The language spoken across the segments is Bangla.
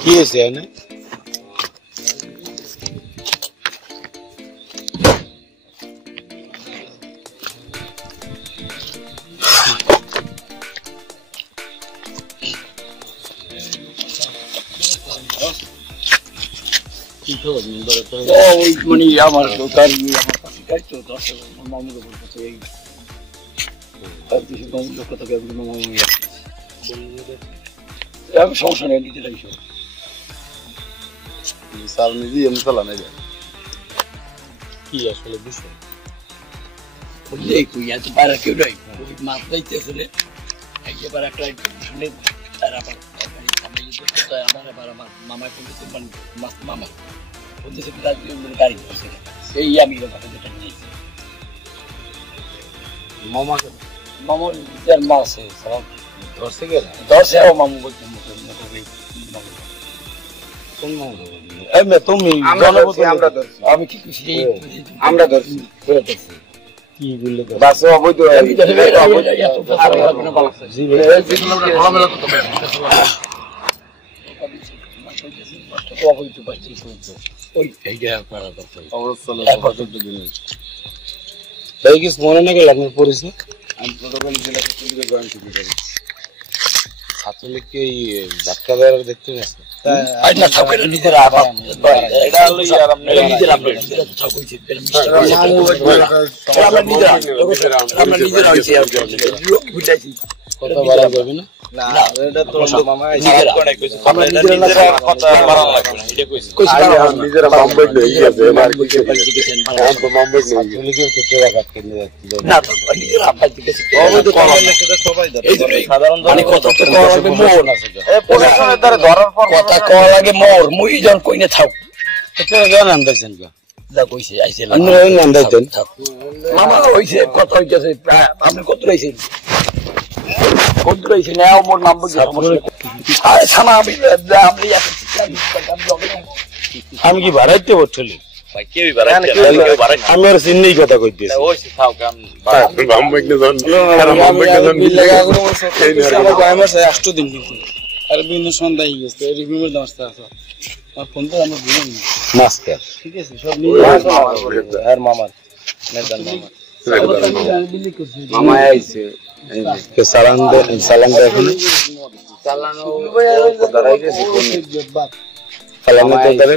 কি হয়েছে এনে মানে আমার দোকান আমার কাছে যাইতো মামুর বলতে এই মামুর কথা মামু সমস্যা নেই দিতে চাইছো সাল নিজে এমনি চালা নেই কি আসলে বিষয় বুঝলে কই এত পারা কেউ নাই মাছ যাইতেছে রে একবার একটা শুনে তার আবার আমার মামা কিন্তু মাছ মামা বলতেছে গাড়ি ধরছে এই আমি যেটা নিয়ে মামাকে মামুর মাছ ধরছে গেলে ধরছে ও মামু বলছে তুমি আমি কি খুশি আমরা ধরছি কি বললে বাস অবৈধ মনে না গেল আপনার পরিচয় ছাত্রলীগকে এই ধাক্কা দেওয়ার দেখতে গেছে কথা বলা যাবে না মামা হয়েছে কথা হইতেছে আপনি কত রয়েছেন আমি কি ভাড়াইতে বলছিলি আমি আর চিন্নি কথা কইতেছি আর বিন্দু সন্ধ্যা হয়ে গেছে রিভিউর দাম আসতে আছে আমার ফোন তো আমার ভুলে নি মাস্টার ঠিক আছে সব নিয়ে আর মামার মামা আইছে কে সালাম দে এখন চালানো দাঁড়াই গেছে সালাম দে দাঁড়ে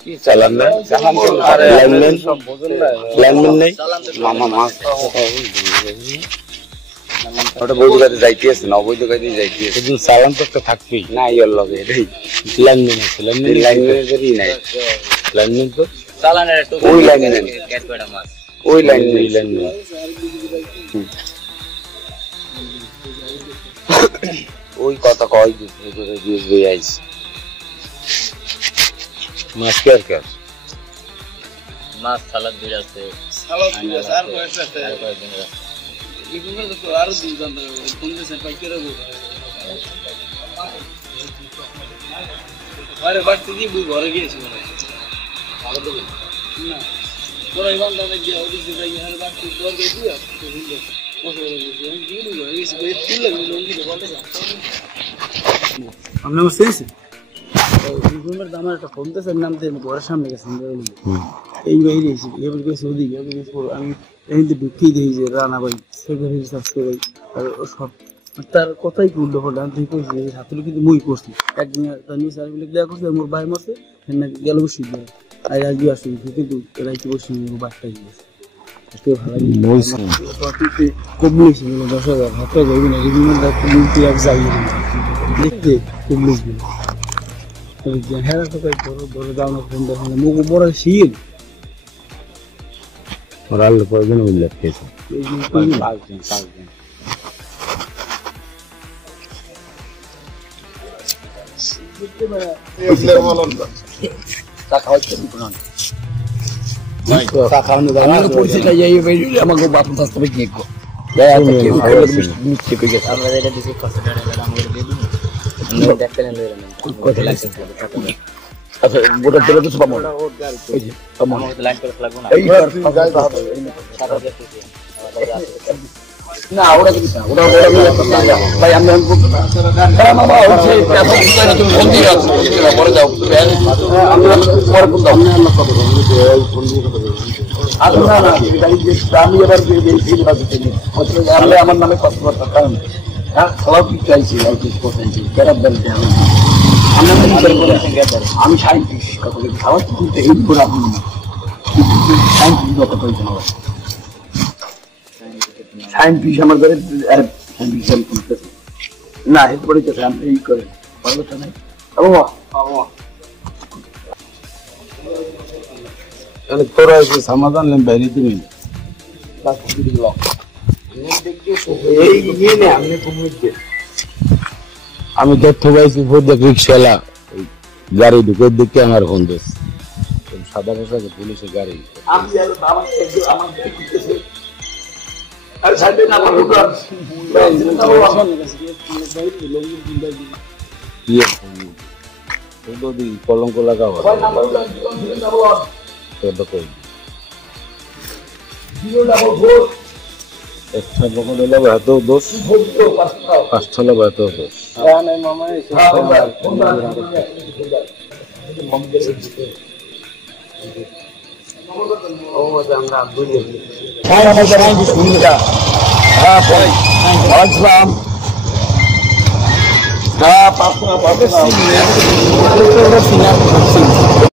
কি চালান না লাইনম্যান নেই মামা মাছ ওটা বৈধ কাজে যাইতে আছে না অবৈধ কাজে যাইতে আছে সেদিন সালাম তো একটা থাকবেই না ইয়ের লগে এটাই লাইনম্যান আছে লাইনের নাই লাইনম্যান তো চালানের ওই লাইনে ওই লাইনে লাইনম্যান ওই কথা কয় দিয়ে আইস মাছ কে আর কে মাছ সালাদ দিয়ে আছে আর কয়েকটা আরো দুজন ফোন দিয়েছেন পাইকারে আরে বাড়তে দিয়ে ঘরে গিয়েছি না তোরা ইমান দাদা গিয়ে ওদিক দিয়ে গিয়ে আরে বাড়তে দর দিয়ে দিয়ে আপনার বুঝতেছি আমার একটা ফোন দিয়েছে নাম দিয়ে ঘরের সামনে গেছেন এই বাইরে এসে এবার গেছে ওদিকে আমি এমনিতে ঢুকিয়ে দিই যে রানা ভাই সেক্রেটারি সাবস্ক্রাইব ভাই আর সব তার কথাই উল্টো ফোল্টা আমি তুই কইছি ছাত্র কিন্তু মুই করছি একদিন তার নিয়ে স্যার মিলে দেওয়া করছে মোর ভাই মাসে গেল বসি দেয় আর আজ আসি কিন্তু এরাই কি বসি বাচ্চা গিয়েছে কমলেছি 10,000 হাতে যাইবি না রিভিউমেন্ট এক যাই দেখতে কমলেছি হ্যাঁ তো বড় বড় দাম ফোন দেখেন মুখ বড় শিল ওরাল প্রয়োজন উল্লেখ করেছে আমাকে বাপ থাকতে কি আমরা এটা দিছি আচ্ছা গোটা তেলে তো পাবো এই যে আমাদের লাইন করে লাগবে না না ওরা কিছু না ওরা ভাই আমি হ্যাঁ মামা হচ্ছে তুমি ফোন দিয়ে আসো পরে যাও আমরা পরে ফোন দাও আমি না না আমি এবার আমি আমার নামে কত করতাম কারণ হ্যাঁ সব কিছু চাইছি আমি সাইন্টিস্ট কথা বলি খাওয়া কিন্তু এই করে আপনি সাইন্টিস্ট কথা বলছেন সাইন্টিস্ট আমার ঘরে না হেল্প করেছে আমি এই করে পারবো নাই তোরা এসে সমাধান নেন বাইরে তুমি আমি তথ্য পাইছি দেখ রিক্সাওয়ালা গাড়ি ঢুকে দেখে আমার ফোন দিস সাদা পোশাকে পুলিশের গাড়ি কলঙ্ক লাগাবো একটা লোক দিলে এত দোষ 5টা লোক এত দোষ হ্যাঁ